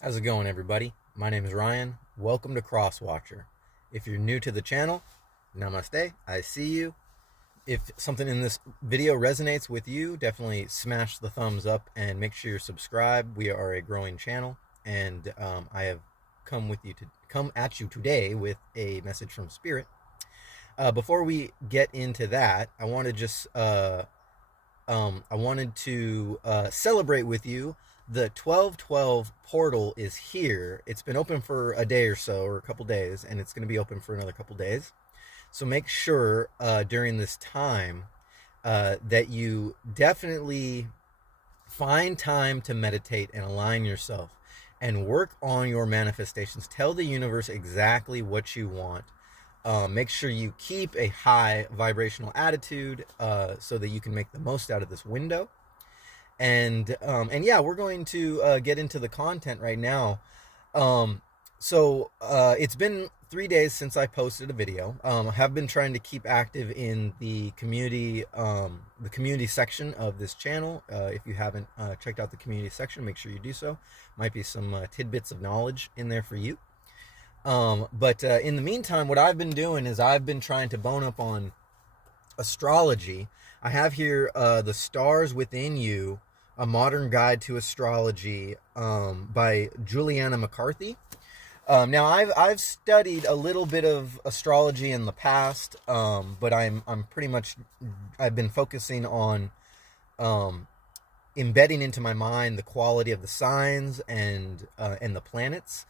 How's it going, everybody? My name is Ryan. Welcome to Crosswatcher. If you're new to the channel, namaste. I see you. If something in this video resonates with you, definitely smash the thumbs up and make sure you're subscribed. We are a growing channel, and I have come at you today with a message from Spirit. Before we get into that, I wanted to celebrate with you. The 1212 portal is here. It's been open for a day or so, or a couple days, and it's going to be open for another couple days. So make sure during this time that you definitely find time to meditate and align yourself and work on your manifestations. Tell the universe exactly what you want. Make sure you keep a high vibrational attitude so that you can make the most out of this window. And yeah, we're going to get into the content right now. It's been 3 days since I posted a video. I have been trying to keep active in the community section of this channel. If you haven't checked out the community section, make sure you do so. Might be some tidbits of knowledge in there for you. But in the meantime, what I've been doing is I've been trying to bone up on astrology. I have here The Stars Within You, A Modern Guide to Astrology by Juliana McCarthy. Now I've studied a little bit of astrology in the past, but I've been focusing on embedding into my mind the quality of the signs and the planets,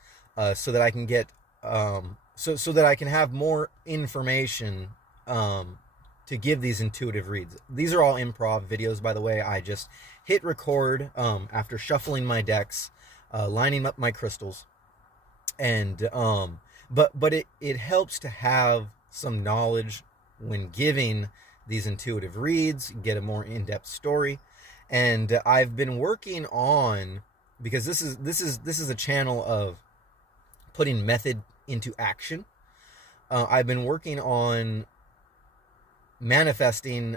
so that I can get so that I can have more information to give these intuitive reads. These are all improv videos, by the way. I just hit record after shuffling my decks, lining up my crystals, and but it helps to have some knowledge when giving these intuitive reads, get a more in-depth story. And I've been working on, because this is a channel of putting method into action. I've been working on manifesting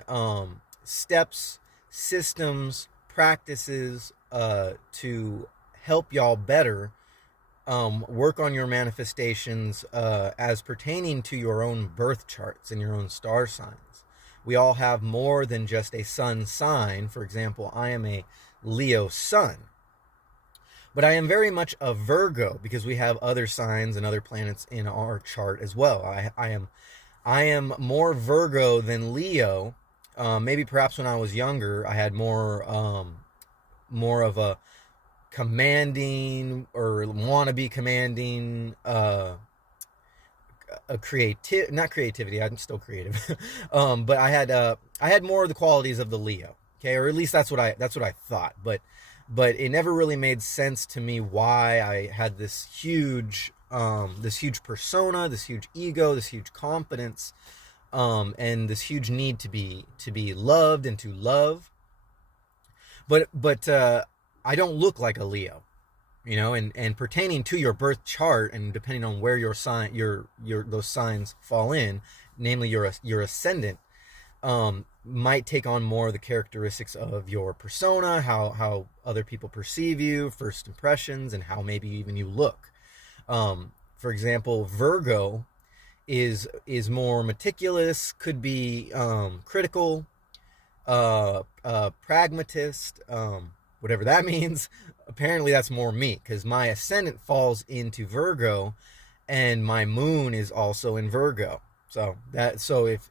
steps, systems, practices to help y'all better work on your manifestations as pertaining to your own birth charts and your own star signs. We all have more than just a sun sign. For example, I am a Leo sun, but I am very much a Virgo because we have other signs and other planets in our chart as well. I am more Virgo than Leo. Maybe perhaps when I was younger, I had more of a commanding or wannabe commanding not creativity. I'm still creative, but I had more of the qualities of the Leo. Okay, or at least that's what I thought. But it never really made sense to me why I had this huge persona, this huge ego, this huge confidence, and this huge need to be loved and to love. But I don't look like a Leo, and pertaining to your birth chart, and depending on where your sign, those signs fall in, namely your ascendant, might take on more of the characteristics of your persona, how other people perceive you, first impressions, and how maybe even you look. For example, Virgo is more meticulous, could be critical, pragmatist, whatever that means. Apparently that's more me, because my ascendant falls into Virgo and my moon is also in Virgo. So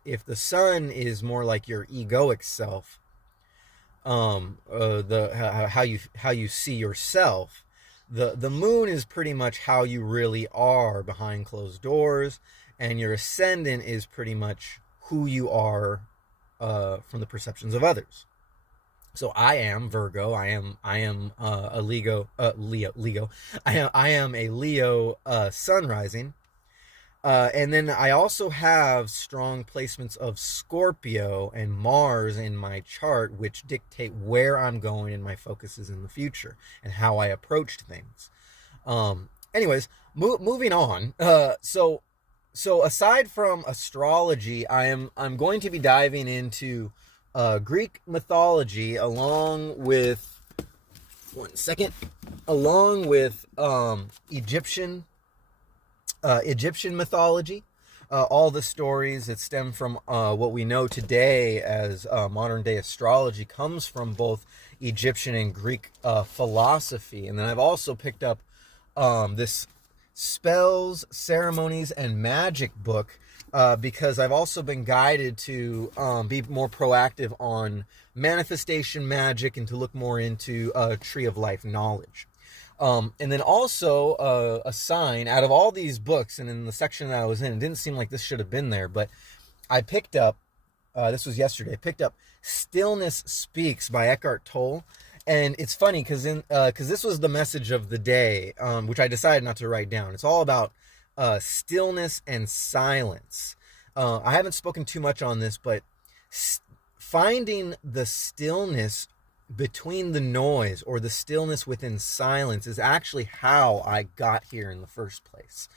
if the sun is more like your egoic self, how you see yourself, the moon is pretty much how you really are behind closed doors, and your ascendant is pretty much who you are from the perceptions of others. So I am Virgo. I am a Leo. I am a Leo sun rising. And then I also have strong placements of Scorpio and Mars in my chart, which dictate where I'm going and my focuses in the future and how I approached things. Anyways, moving on. So aside from astrology, I'm going to be diving into Greek mythology along with One second. Along with Egyptian mythology, all the stories that stem from what we know today as modern day astrology comes from both Egyptian and Greek philosophy. And then I've also picked up this spells, ceremonies, and magic book because I've also been guided to be more proactive on manifestation magic and to look more into tree of life knowledge. And then also a sign out of all these books, and in the section that I was in, it didn't seem like this should have been there, but I picked up, this was yesterday, I picked up Stillness Speaks by Eckhart Tolle. And it's funny because this was the message of the day, which I decided not to write down. It's all about stillness and silence. I haven't spoken too much on this, but finding the stillness between the noise, or the stillness within silence, is actually how I got here in the first place.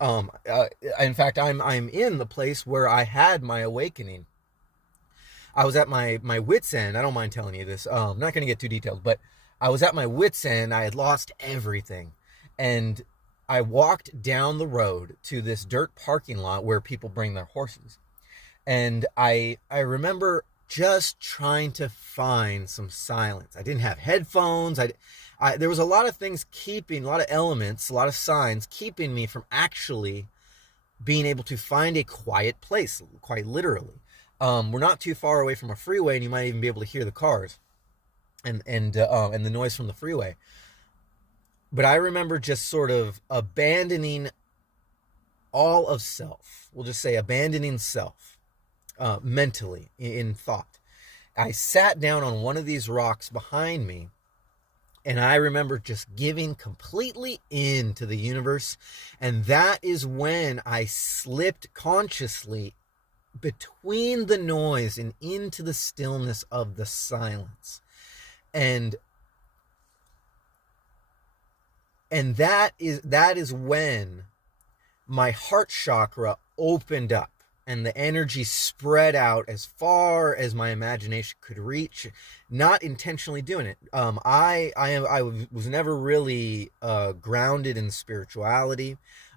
In fact, I'm in the place where I had my awakening. I was at my wit's end. I don't mind telling you this. I'm not going to get too detailed, but I was at my wit's end. I had lost everything. And I walked down the road to this dirt parking lot where people bring their horses. And I remember just trying to find some silence. I didn't have headphones. There was a lot of things a lot of elements, a lot of signs keeping me from actually being able to find a quiet place, quite literally. We're not too far away from a freeway, and you might even be able to hear the cars and the noise from the freeway. But I remember just sort of abandoning all of self. We'll just say abandoning self mentally in thought. I sat down on one of these rocks behind me, and I remember just giving completely into the universe. And that is when I slipped consciously between the noise and into the stillness of the silence. And that is when my heart chakra opened up and the energy spread out as far as my imagination could reach, not intentionally doing it. I was never really grounded in spirituality.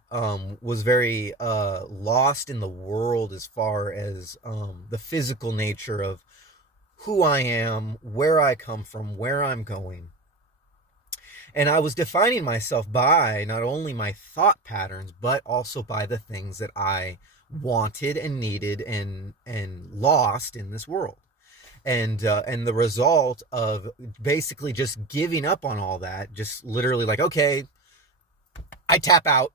Was very lost in the world as far as the physical nature of who I am, where I come from, where I'm going. And I was defining myself by not only my thought patterns, but also by the things that I wanted and needed and lost in this world. And the result of basically just giving up on all that, just literally like, okay, I tap out.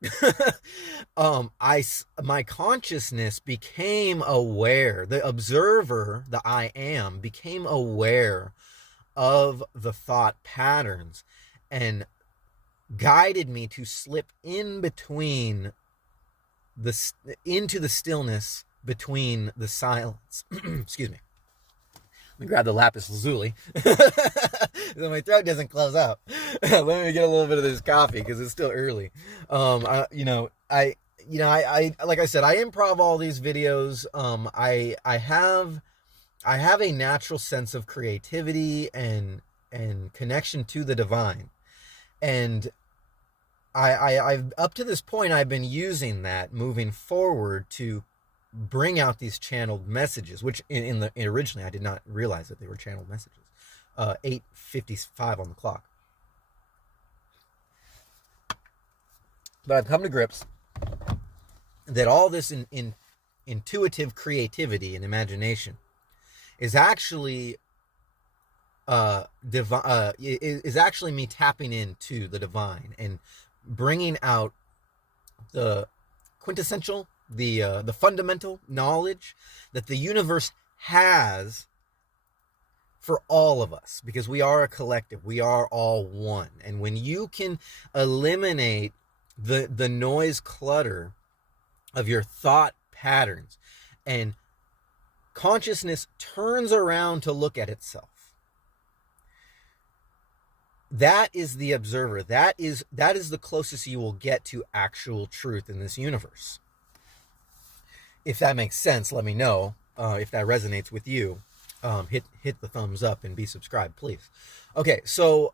My consciousness became aware. The observer, the I am, became aware of the thought patterns and guided me to slip in between into the stillness between the silence. Excuse me. Let me grab the lapis lazuli so my throat doesn't close up. Let me get a little bit of this coffee because it's still early. Like I said, I improv all these videos. I have a natural sense of creativity and connection to the divine, and I've up to this point I've been using that moving forward to bring out these channeled messages, which originally I did not realize that they were channeled messages. 8:55 on the clock. But I've come to grips that all this intuitive creativity and imagination is actually is actually me tapping into the divine and bringing out the quintessential, the fundamental knowledge that the universe has for all of us, because we are a collective, we are all one. And when you can eliminate the noise clutter of your thought patterns and consciousness turns around to look at itself, that is the observer. That is the closest you will get to actual truth in this universe. If that makes sense, let me know if that resonates with you. hit the thumbs up and be subscribed, please. Okay, so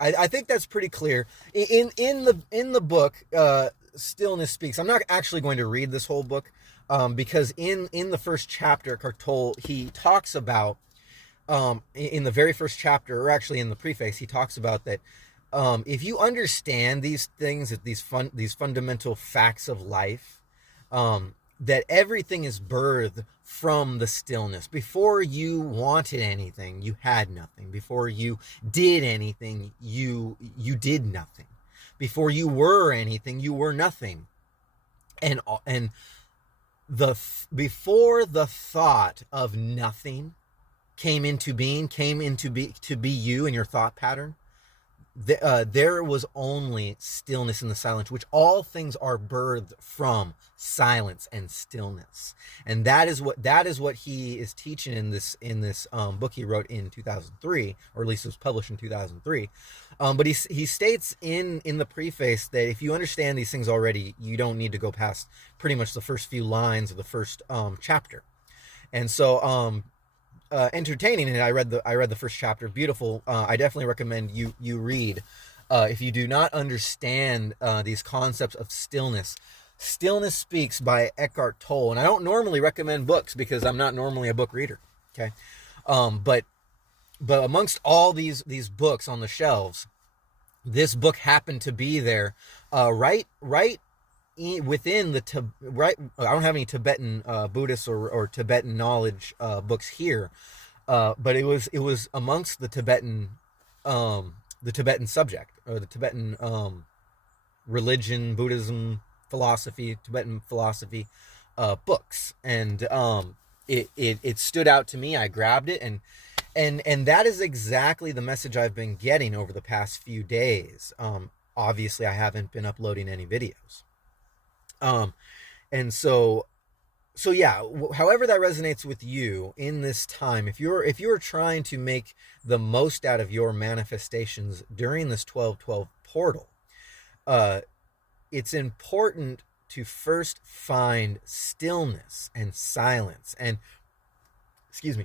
I think that's pretty clear. In the book, Stillness Speaks. I'm not actually going to read this whole book, because in the first chapter, Cartol, he talks about, in the very first chapter, or actually in the preface, he talks about that if you understand these things, these fundamental facts of life, that everything is birthed from the stillness. Before you wanted anything, you had nothing. Before you did anything, you did nothing. Before you were anything, you were nothing. And before the thought of nothing came into being, to be you and your thought pattern, there was only stillness in the silence, which all things are birthed from silence and stillness. And that is what he is teaching in this book he wrote in 2003, or at least it was published in 2003. But he states in the preface that if you understand these things already, you don't need to go past pretty much the first few lines of the first chapter. And so entertaining, and I read the first chapter. Beautiful. I definitely recommend you read if you do not understand these concepts of stillness. Stillness Speaks by Eckhart Tolle. And I don't normally recommend books because I'm not normally a book reader. Okay, but amongst all these books on the shelves, this book happened to be there, right within the right. I don't have any Tibetan Buddhist or Tibetan knowledge books here, but it was amongst the Tibetan subject, or the Tibetan religion, Buddhism, philosophy, Tibetan philosophy books, and it stood out to me. I grabbed it, and that is exactly the message I've been getting over the past few days. Obviously, I haven't been uploading any videos. And so yeah, however that resonates with you in this time, if you're trying to make the most out of your manifestations during this 12/12 portal, it's important to first find stillness and silence, and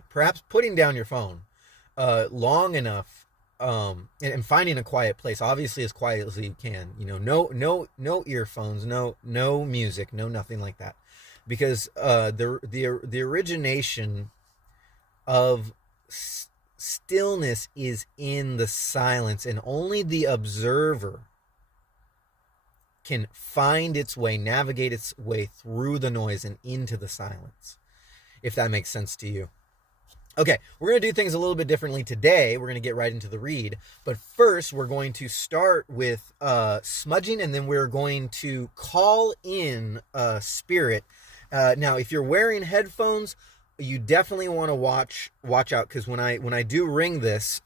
perhaps putting down your phone long enough, and finding a quiet place, obviously as quiet as you can. No earphones, no music, no nothing like that, because the origination of stillness is in the silence, and only the observer can find its way, navigate its way through the noise and into the silence, if that makes sense to you. Okay, we're going to do things a little bit differently today. We're going to get right into the read. But first, we're going to start with smudging, and then we're going to call in spirit. Now, if you're wearing headphones, you definitely want to watch out, because when I do ring this,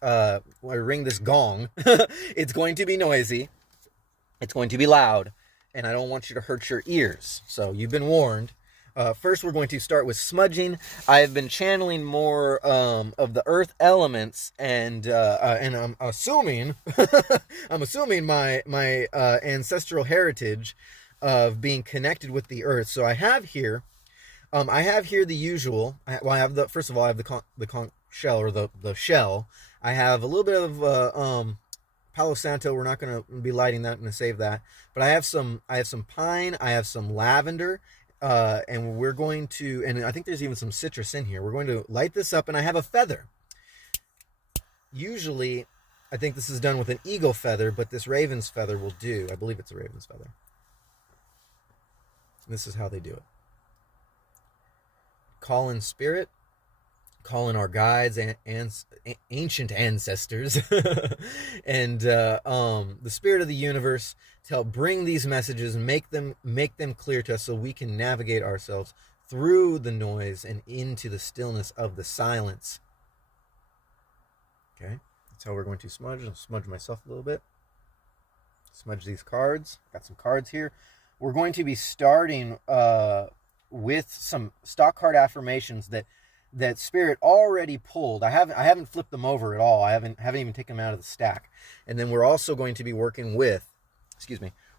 ring this gong, it's going to be noisy. It's going to be loud, and I don't want you to hurt your ears. So you've been warned. First, we're going to start with smudging. I've been channeling more of the earth elements, and I'm assuming my ancestral heritage of being connected with the earth. So I have here the usual. First of all, I have the conch shell, or the shell. I have a little bit of Palo Santo. We're not going to be lighting that. I'm going to save that. But I have some pine. I have some lavender. And we're going to, and I think there's even some citrus in here. We're going to light this up, and I have a feather. Usually, I think this is done with an eagle feather, but this raven's feather will do. I believe it's a raven's feather. This is how they do it. Call in spirit, call in our guides and ancient ancestors, and the spirit of the universe, to help bring these messages and make them clear to us, so we can navigate ourselves through the noise and into the stillness of the silence. Okay, that's how we're going to smudge. I'll smudge myself a little bit. Smudge these cards. Got some cards here. We're going to be starting with some stock card affirmations that Spirit already pulled. I haven't flipped them over at all. I haven't even taken them out of the stack. And then we're also going to be working with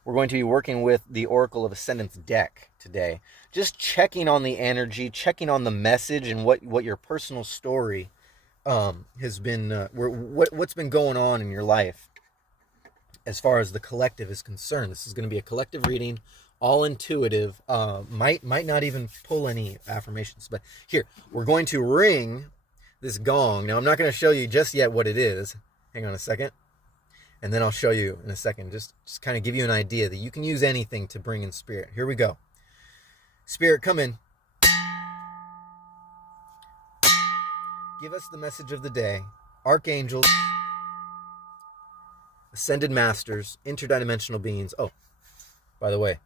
we're going to be working with the Oracle of Ascendance deck today. Just checking on the energy, checking on the message, and what your personal story has been, what's been going on in your life as far as the collective is concerned. This is going to be a collective reading, all intuitive. Might not even pull any affirmations, but here we're going to ring this gong. Now I'm not going to show you just yet what it is. Hang on a second, and then I'll show you in a second. Just kind of give you an idea that you can use anything to bring in spirit. Here we go. Spirit, come in. Give us the message of the day. Archangels, ascended masters, interdimensional beings. Oh, by the way,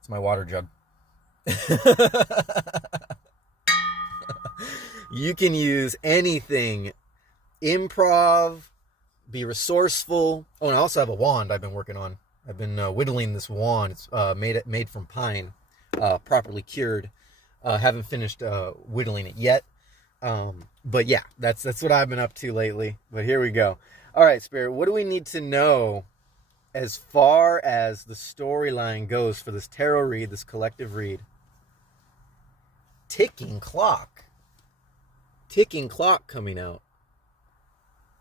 it's my water jug. You can use anything. Improv, be resourceful. Oh, and I also have a wand I've been working on. I've been whittling this wand. It's made from pine, properly cured. Haven't finished whittling it yet. But yeah, that's what I've been up to lately. But here we go. All right, Spirit, what do we need to know as far as the storyline goes for this tarot read, this collective read? Ticking clock. Ticking clock coming out.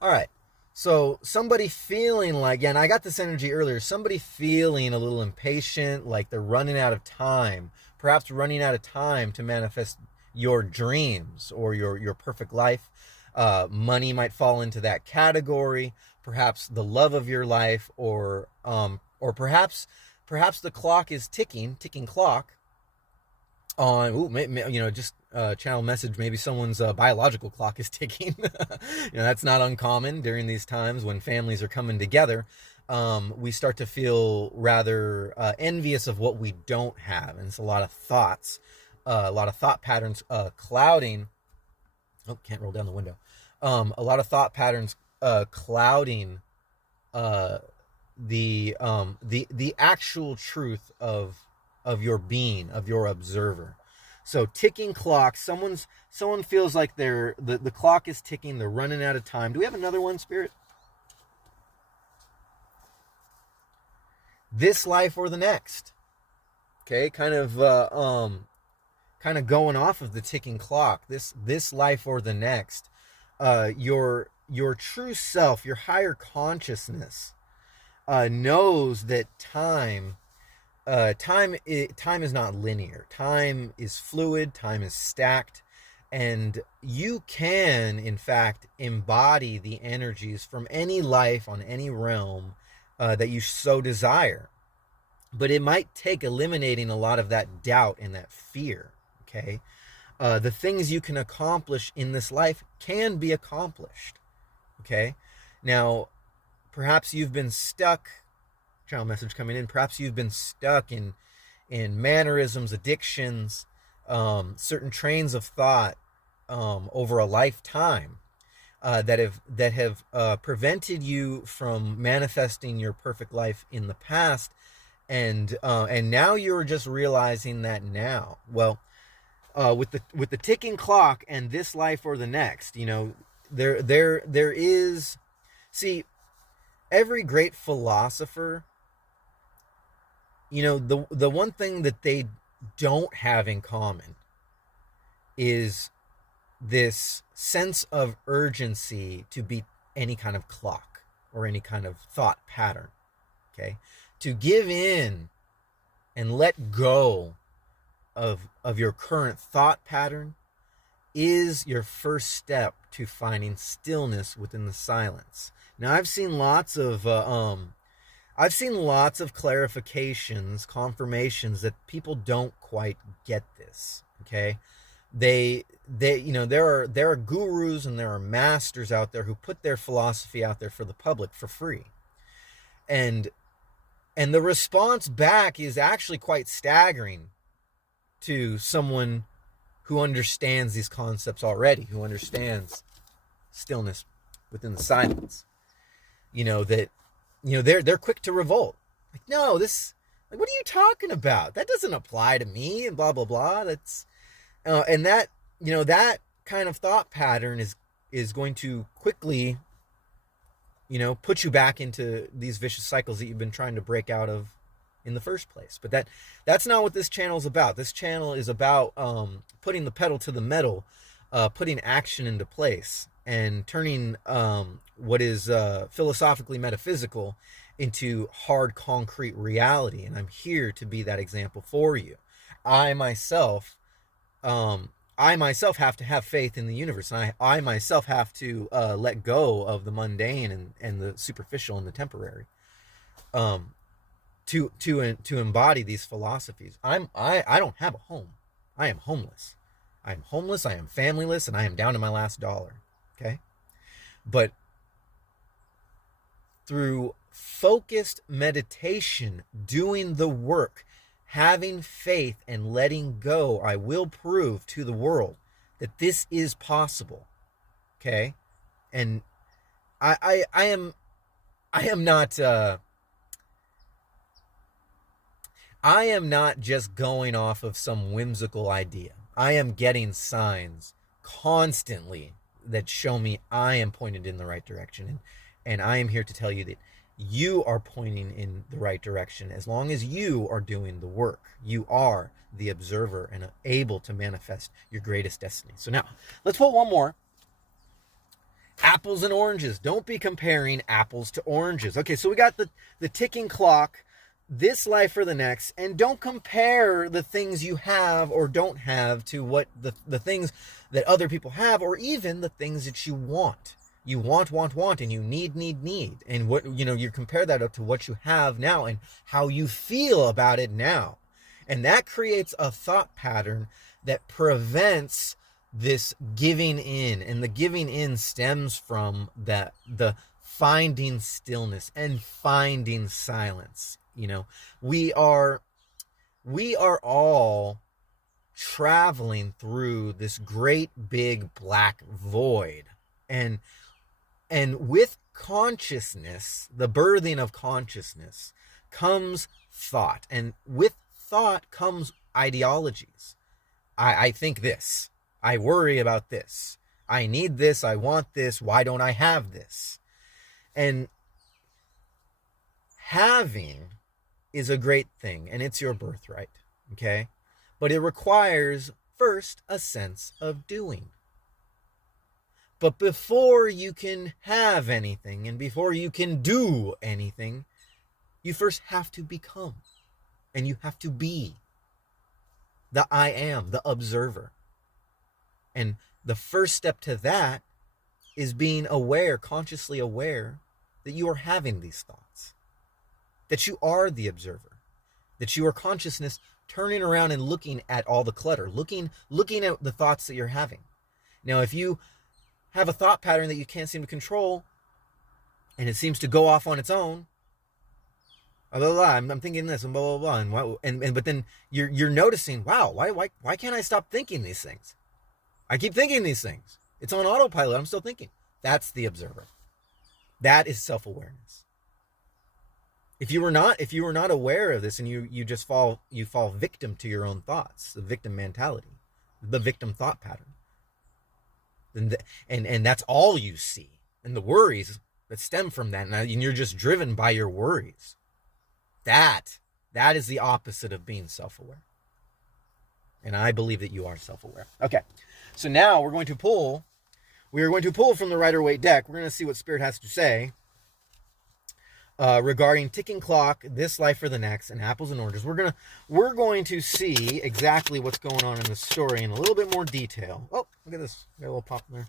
All right. So somebody feeling like, yeah, and I got this energy earlier, somebody feeling a little impatient, like they're running out of time, perhaps running out of time to manifest your dreams or your perfect life. Money might fall into that category, perhaps the love of your life, or perhaps the clock is ticking clock on, just channel message, maybe someone's biological clock is ticking. That's not uncommon during these times when families are coming together. We start to feel rather envious of what we don't have, and it's a lot of thoughts, a lot of thought patterns clouding. Oh, can't roll down the window. A lot of thought patterns clouding the actual truth of your being, of your observer. So ticking clock, someone feels like the clock is ticking, they're running out of time. Do we have another one, Spirit? This life or the next. Okay, kind of going off of the ticking clock. This life or the next. Your true self, your higher consciousness, knows that time is not linear. Time is fluid. Time is stacked, and you can, in fact, embody the energies from any life on any realm that you so desire. But it might take eliminating a lot of that doubt and that fear. Okay, the things you can accomplish in this life can be accomplished. Okay, now perhaps you've been stuck. Channel message coming in. Perhaps you've been stuck in mannerisms, addictions, certain trains of thought over a lifetime that have prevented you from manifesting your perfect life in the past, and now you're just realizing that now. Well, with the ticking clock and this life or the next, there is. See, every great philosopher, the one thing that they don't have in common is this sense of urgency to beat any kind of clock or any kind of thought pattern. Okay, to give in and let go of your current thought pattern is your first step to finding stillness within the silence. Now, I've seen lots of clarifications, confirmations that people don't quite get this. Okay, there are gurus and there are masters out there who put their philosophy out there for the public for free, and the response back is actually quite staggering to someone who understands these concepts already, who understands stillness within the silence. They're quick to revolt. Like, no, what are you talking about? That doesn't apply to me, and blah blah blah. That's and that that kind of thought pattern is going to quickly put you back into these vicious cycles that you've been trying to break out of in the first place. But that's not what this channel is about. This channel is about putting the pedal to the metal, putting action into place, and turning what is philosophically metaphysical into hard concrete reality. And I'm here to be that example for you. I myself have to have faith in the universe, and I myself have to let go of the mundane and the superficial and the temporary, to embody these philosophies. I don't have a home. I am homeless. I am homeless. I am familyless, and I am down to my last dollar. Okay, but through focused meditation, doing the work, having faith and letting go, I will prove to the world that this is possible. Okay? And I am not I am not just going off of some whimsical idea. I am getting signs constantly that show me I am pointed in the right direction. And I am here to tell you that you are pointing in the right direction as long as you are doing the work. You are the observer and able to manifest your greatest destiny. So now, let's put one more. Apples and oranges. Don't be comparing apples to oranges. Okay, so we got the ticking clock, this life or the next, and don't compare the things you have or don't have to what the things that other people have, or even the things that you want. You want, and you need. And what, you compare that up to what you have now and how you feel about it now. And that creates a thought pattern that prevents this giving in. And the giving in stems from the finding stillness and finding silence. We are all traveling through this great big black void. And with consciousness, the birthing of consciousness, comes thought. And with thought comes ideologies. I think this. I worry about this. I need this. I want this. Why don't I have this? And having is a great thing, and it's your birthright, okay? But it requires, first, a sense of doing. But before you can have anything and before you can do anything, you first have to become. And you have to be the I am, the observer. And the first step to that is being aware, consciously aware, that you are having these thoughts. That you are the observer. That you are consciousness turning around and looking at all the clutter. Looking at the thoughts that you're having. Now, if you have a thought pattern that you can't seem to control, and it seems to go off on its own, blah, blah, blah, I'm thinking this, and blah, blah, blah, and but then you're noticing, wow, why can't I stop thinking these things? I keep thinking these things. It's on autopilot. I'm still thinking. That's the observer. That is self-awareness. If you were not aware of this, and you just fall victim to your own thoughts, the victim mentality, the victim thought pattern. And that's all you see, and the worries that stem from that, and you're just driven by your worries. That is the opposite of being self-aware. And I believe that you are self-aware. Okay, so now we are going to pull from the Rider-Waite deck. We're going to see what Spirit has to say regarding ticking clock, this life or the next, and apples and oranges. We're going to see exactly what's going on in the story in a little bit more detail. Oh, look at this. Got a little pop in there.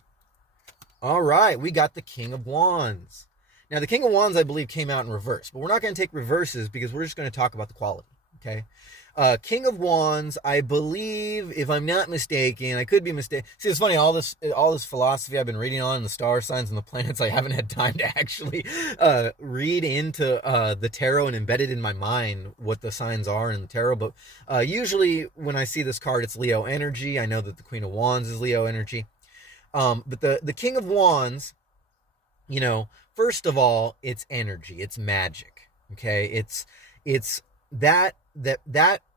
All right, we got the King of Wands. Now, the King of Wands, I believe, came out in reverse, but we're not going to take reverses because we're just going to talk about the quality, okay? King of Wands, I believe, if I'm not mistaken, I could be mistaken. See, it's funny, all this philosophy I've been reading on, the star signs and the planets, I haven't had time to actually read into the tarot and embed it in my mind what the signs are in the tarot. But usually when I see this card, it's Leo energy. I know that the Queen of Wands is Leo energy. But the King of Wands, first of all, it's energy, it's magic, okay? It's that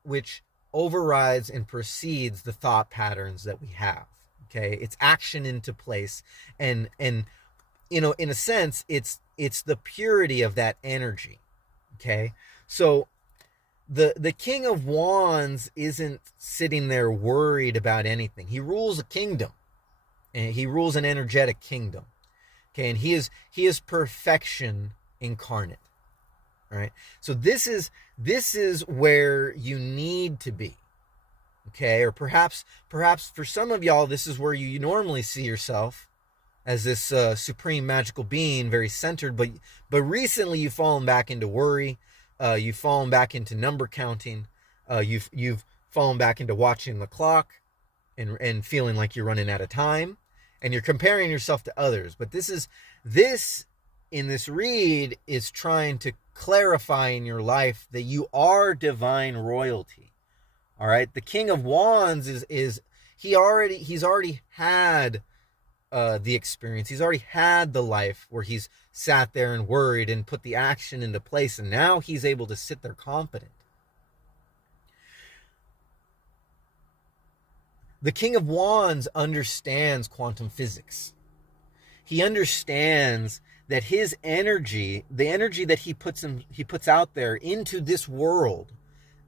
which overrides and precedes the thought patterns that we have, okay? It's action into place, and in a sense, it's the purity of that energy, okay? So The King of Wands isn't sitting there worried about anything. He rules a kingdom, and he rules an energetic kingdom. Okay, and he is perfection incarnate. All right. So this is where you need to be. Okay, or perhaps for some of y'all, this is where you normally see yourself as this supreme magical being, very centered. But recently you've fallen back into worry. You've fallen back into number counting. You've fallen back into watching the clock and feeling like you're running out of time, and you're comparing yourself to others. But this in this read is trying to clarify in your life that you are divine royalty. All right, the King of Wands he's already had the experience. He's already had the life where he's sat there and worried and put the action into place, and now he's able to sit there confident. The King of Wands understands quantum physics. He understands that his energy, the energy that he puts out there into this world,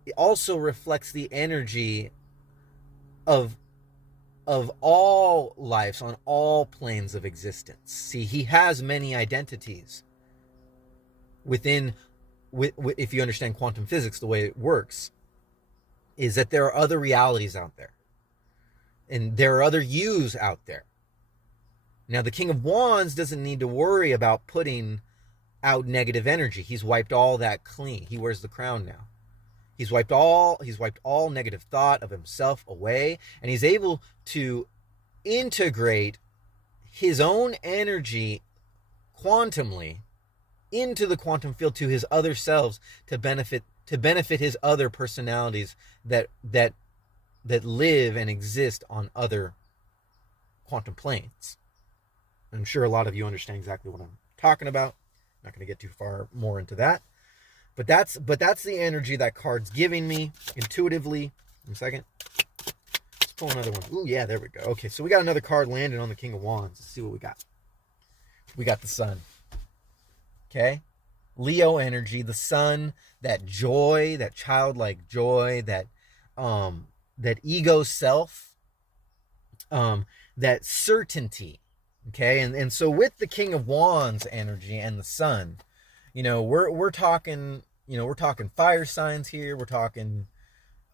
it also reflects the energy of all lives on all planes of existence. See, he has many identities within, if you understand quantum physics, the way it works is that there are other realities out there, and there are other yous out there. Now, the King of Wands doesn't need to worry about putting out negative energy. He's wiped all that clean. He wears the crown now. He's wiped all negative thought of himself away, and he's able to integrate his own energy quantumly into the quantum field to his other selves to benefit his other personalities that live and exist on other quantum planes. I'm sure a lot of you understand exactly what I'm talking about. I'm not going to get too far more into that. But that's the energy that card's giving me intuitively. In a second. Let's pull another one. Ooh, yeah, there we go. Okay, so we got another card landing on the King of Wands. Let's see what we got. We got the Sun. Okay? Leo energy, the Sun, that joy, that childlike joy, that ego self, that certainty. Okay? And so with the King of Wands energy and the Sun, we're talking fire signs here. We're talking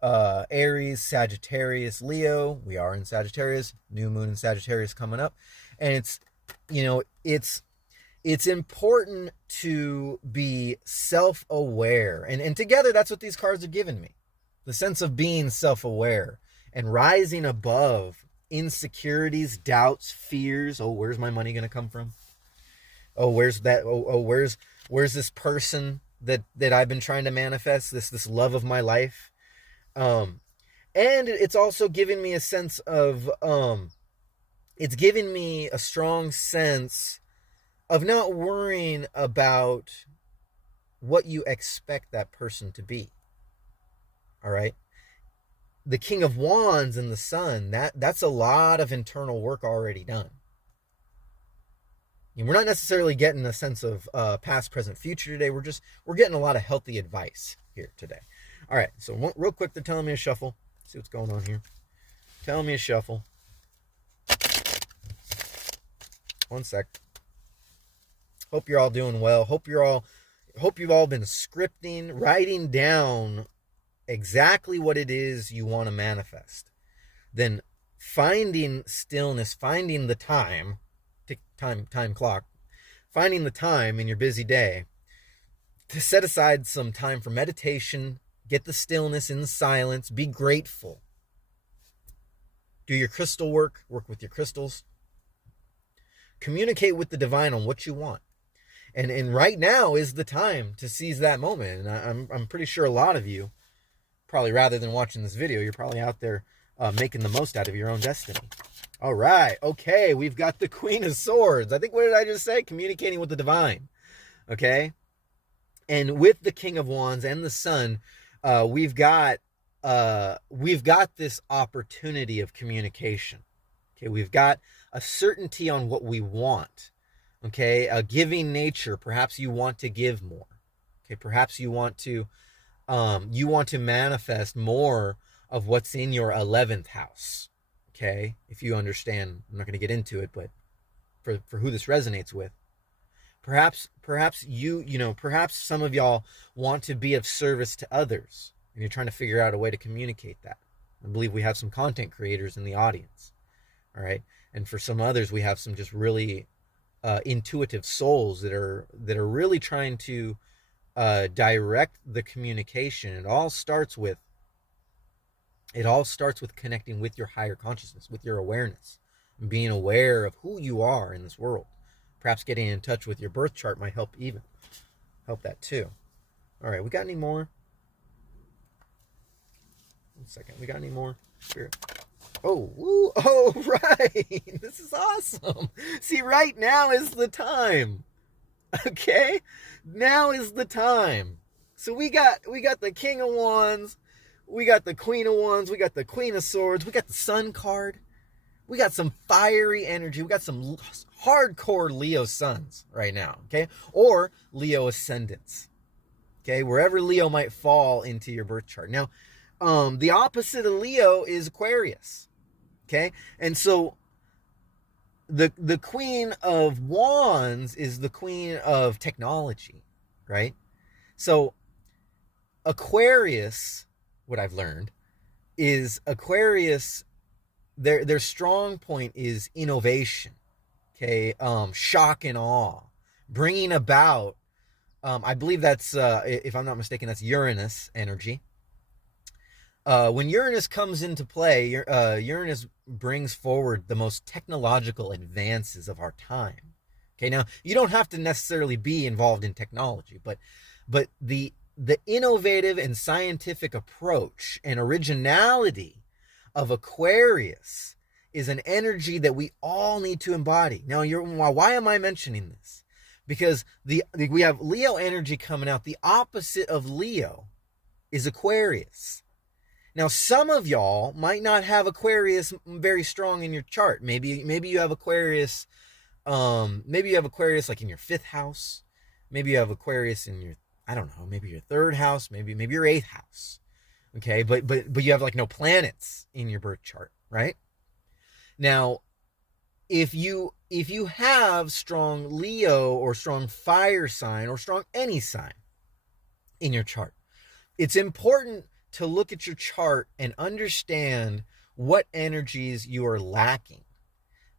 Aries, Sagittarius, Leo. We are in Sagittarius, new moon in Sagittarius coming up. And it's important to be self-aware. And together, that's what these cards are giving me. The sense of being self-aware and rising above insecurities, doubts, fears. Oh, where's my money going to come from? Oh, where's that? Oh, where's this person that I've been trying to manifest, this love of my life? And it's also giving me a sense of, it's giving me a strong sense of not worrying about what you expect that person to be. All right? The King of Wands and the Sun, that's a lot of internal work already done. And we're not necessarily getting a sense of past, present, future today. We're getting a lot of healthy advice here today. All right, so real quick, they're telling me to shuffle. See what's going on here. Telling me to shuffle. One sec. Hope you're all doing well. Hope you've all been scripting, writing down exactly what it is you want to manifest. Then finding stillness, finding the time clock, finding the time in your busy day to set aside some time for meditation, get the stillness in silence, be grateful. Do your crystal work with your crystals. Communicate with the divine on what you want. And right now is the time to seize that moment. And I'm pretty sure a lot of you, probably rather than watching this video, you're probably out there making the most out of your own destiny. All right. Okay. We've got the Queen of Swords. I think, what did I just say? Communicating with the divine. Okay. And with the King of Wands and the Sun, we've got this opportunity of communication. Okay. We've got a certainty on what we want. Okay. A giving nature. Perhaps you want to give more. Okay. Perhaps you want to You want to manifest more of what's in your 11th house. Okay, if you understand, I'm not going to get into it, but for who this resonates with, perhaps perhaps some of y'all want to be of service to others, and you're trying to figure out a way to communicate that. I believe we have some content creators in the audience, all right, and for some others, we have some just really intuitive souls that are really trying to direct the communication. It all starts with connecting with your higher consciousness, with your awareness, and being aware of who you are in this world. Perhaps getting in touch with your birth chart might help that too. All right, we got any more? 1 second, we got any more? Spirit. Oh, woo, oh, right. This is awesome. See, right now is the time. Okay? Now is the time. So we got the King of Wands, we got the Queen of Wands, we got the Queen of Swords, we got the Sun card. We got some fiery energy. We got some hardcore Leo suns right now, okay? Or Leo ascendants, okay? Wherever Leo might fall into your birth chart. Now, the opposite of Leo is Aquarius, okay? And so the Queen of Wands is the queen of technology, right? So Aquarius, what I've learned, is Aquarius, their strong point is innovation, okay? Shock and awe, bringing about, I believe that's, if I'm not mistaken, that's Uranus energy. When Uranus comes into play, Uranus brings forward the most technological advances of our time. Okay, now you don't have to necessarily be involved in technology, but the innovative and scientific approach and originality of Aquarius is an energy that we all need to embody. Now, why am I mentioning this? Because we have Leo energy coming out. The opposite of Leo is Aquarius. Now, some of y'all might not have Aquarius very strong in your chart. Maybe you have Aquarius. Maybe you have Aquarius like in your 5th house. Maybe you have Aquarius in your, I don't know, maybe your 3rd house. Maybe your 8th house. Okay, but you have like no planets in your birth chart, right? Now, if you have strong Leo or strong fire sign or strong any sign in your chart, it's important to look at your chart and understand what energies you are lacking,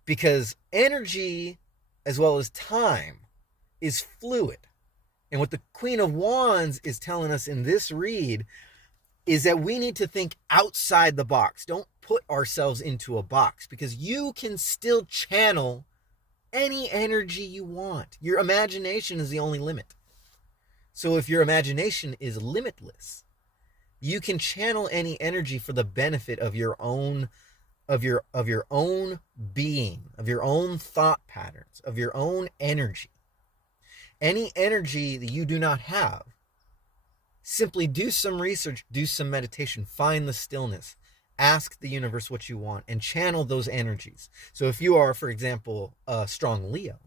because energy as well as time is fluid. And what the Queen of Wands is telling us in this read is that we need to think outside the box. Don't put ourselves into a box, because you can still channel any energy you want. Your imagination is the only limit. So if your imagination is limitless, you can channel any energy for the benefit of your own being, of your own thought patterns, of your own energy. Any energy that you do not have, simply do some research, do some meditation, find the stillness, ask the universe what you want, and channel those energies. So if you are, for example, a strong Leo,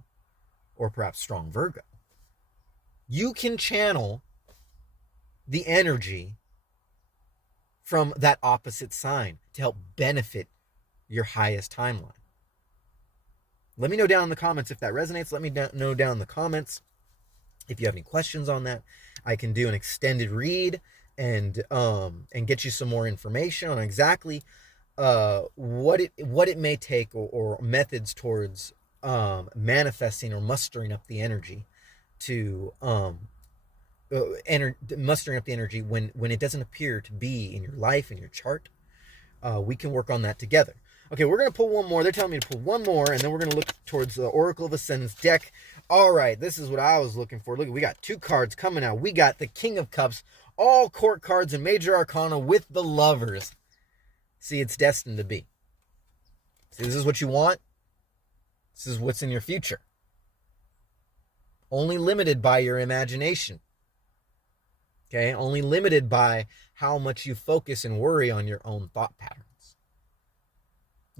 or perhaps strong Virgo, you can channel the energy from that opposite sign to help benefit your highest timeline. Let me know down in the comments if that resonates. Let me know down in the comments if you have any questions on that. I can do an extended read and get you some more information on exactly what it may take, or methods towards manifesting or mustering up the energy to mustering up the energy when it doesn't appear to be in your life, in your chart. We can work on that together. Okay, we're going to pull one more. They're telling me to pull one more, and then we're going to look towards the Oracle of Ascendance deck. All right, this is what I was looking for. Look, we got 2 cards coming out. We got the King of Cups, all court cards and major arcana with the Lovers. See, it's destined to be. See, this is what you want. This is what's in your future. Only limited by your imagination. Okay, only limited by how much you focus and worry on your own thought patterns.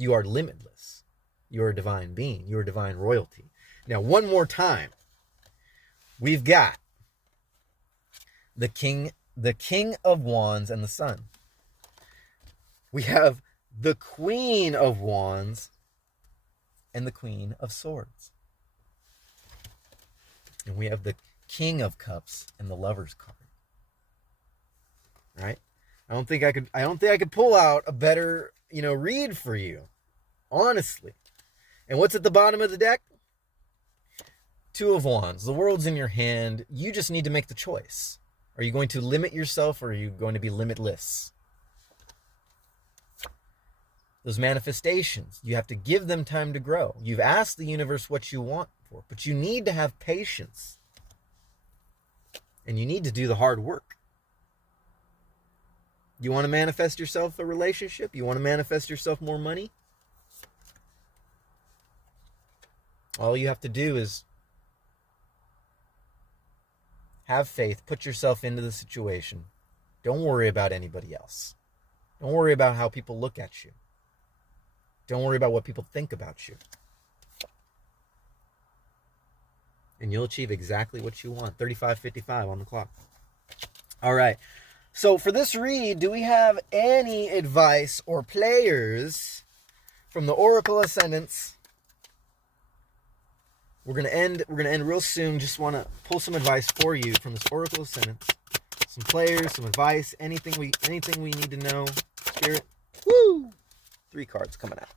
You are limitless. You are a divine being. You are divine royalty. Now, one more time, we've got the King the King of Wands and the Sun. We have the Queen of Wands and the Queen of Swords. And we have the King of Cups and the Lover's card. Right? I don't think I could pull out a better, read for you. Honestly. And what's at the bottom of the deck? Two of Wands. The world's in your hand. You just need to make the choice. Are you going to limit yourself, or are you going to be limitless? Those manifestations, you have to give them time to grow. You've asked the universe what you want for, but you need to have patience. And you need to do the hard work. You want to manifest yourself a relationship? You want to manifest yourself more money? All you have to do is have faith, put yourself into the situation. Don't worry about anybody else. Don't worry about how people look at you. Don't worry about what people think about you. And you'll achieve exactly what you want. 35:55 on the clock. All right. So for this read, do we have any advice or players from the Oracle Ascendants? We're gonna end real soon. Just want to pull some advice for you from this Oracle Ascendants. Some players, some advice, anything we need to know. Spirit. Woo! 3 cards coming out.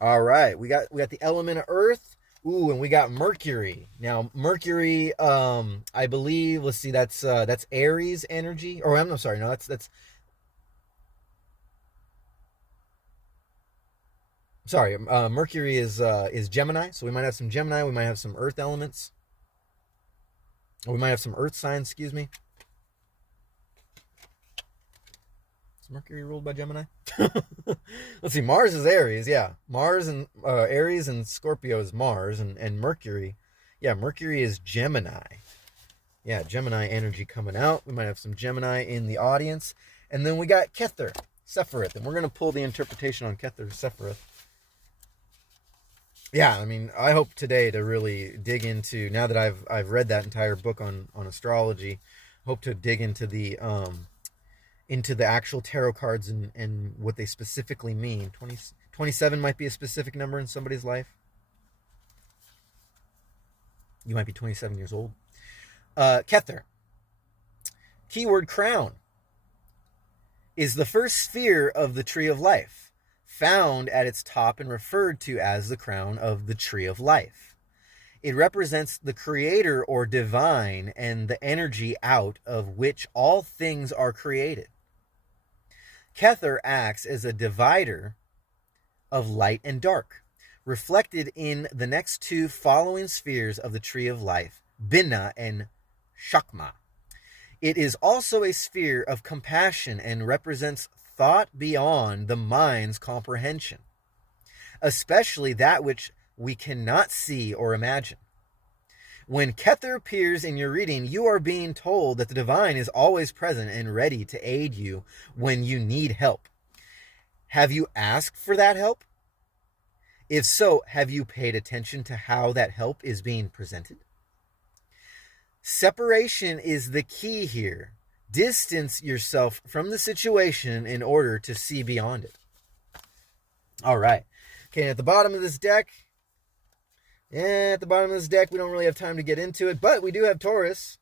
All right, we got the element of Earth. Ooh, and we got Mercury. Now, Mercury, I believe, let's see, that's Aries energy. Or I'm sorry, no, that's sorry, Mercury is Gemini, so we might have some Gemini, we might have some Earth elements. Or we might have some Earth signs, excuse me. Is Mercury ruled by Gemini? Let's see, Mars is Aries, yeah. Mars and Aries and Scorpio is Mars, and Mercury, yeah, Mercury is Gemini. Yeah, Gemini energy coming out. We might have some Gemini in the audience. And then we got Kether, Sephiroth, and we're going to pull the interpretation on Kether, Sephiroth. Yeah, I mean, I hope today to really dig into, now that I've read that entire book on astrology, hope to dig into the actual tarot cards and what they specifically mean. 27 might be a specific number in somebody's life. You might be 27 years old. Kether. Keyword crown. Is the first sphere of the tree of life, found at its top and referred to as the crown of the tree of life. It represents the creator or divine and the energy out of which all things are created. Kether acts as a divider of light and dark, reflected in the next 2 following spheres of the tree of life, Binah and Shakma. It is also a sphere of compassion and represents thought beyond the mind's comprehension, especially that which we cannot see or imagine. When Kether appears in your reading, you are being told that the divine is always present and ready to aid you when you need help. Have you asked for that help? If so, have you paid attention to how that help is being presented? Separation is the key here. Distance yourself from the situation in order to see beyond it. All right. Okay, at the bottom of this deck, we don't really have time to get into it, but we do have Taurus.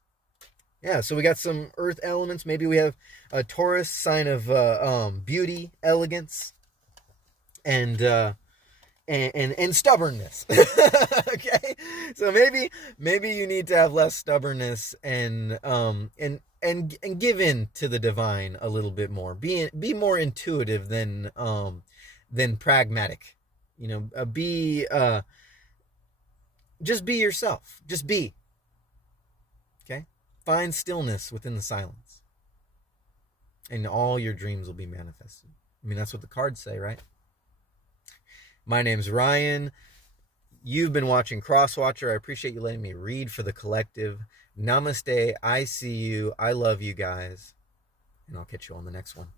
Yeah, so we got some earth elements. Maybe we have a Taurus, sign of beauty, elegance, and stubbornness. Okay, so maybe you need to have less stubbornness and give in to the divine a little bit more. Be more intuitive than pragmatic. Just be yourself. Just be. Okay? Find stillness within the silence. And all your dreams will be manifested. I mean, that's what the cards say, right? My name's Ryan. You've been watching Crosswatcher. I appreciate you letting me read for the collective. Namaste. I see you. I love you guys. And I'll catch you on the next one.